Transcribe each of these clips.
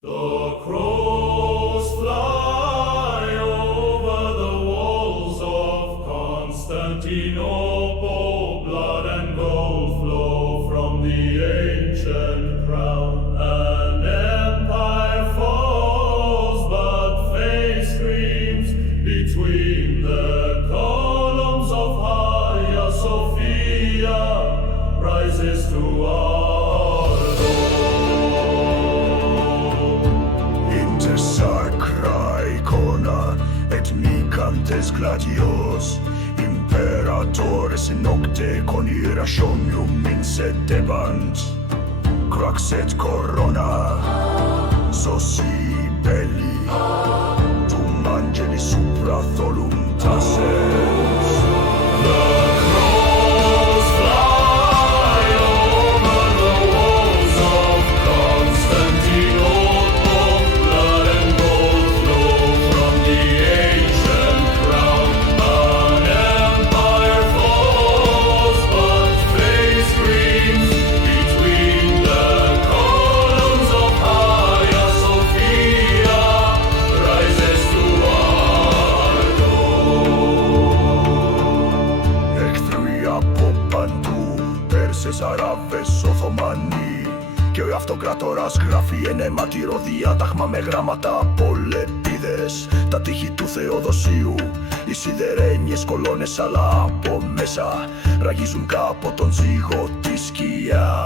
The crows fly over the walls of Constantinople, blood and gold flow from the ancient crown. An empire falls, but fate screams between the columns of Hagia Sophia, rises to our Sacra icona et micantes gladios Imperatores in nocte con ira somnium insedebant Crux et corona soci belli Tum angeli supra tholum tasses Αράβες, Οθωμανοί και ο αυτοκράτορας γράφει ένα αιματηρό διάταγμα με γράμματα από λεπίδες. Τα τείχη του Θεοδοσίου, οι σιδερένιες κολόνες, αλλά από μέσα ραγίζουν κάπου τον ζύγο τη σκιά.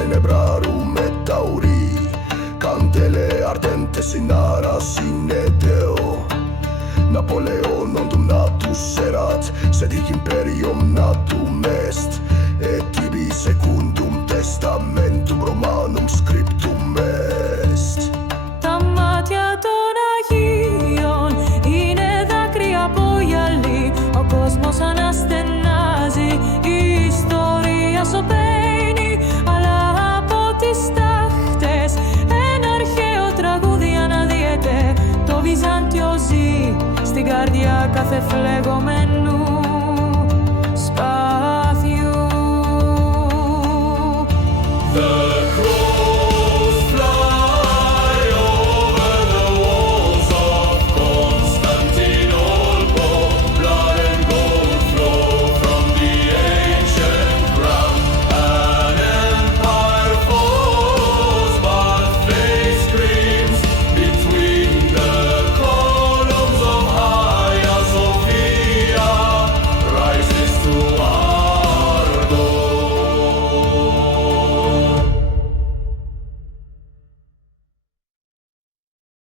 Tenebrarum et tauri Candele ardentes in aras in Deo Napoleon ondum natus erat Sed hic imperium natum est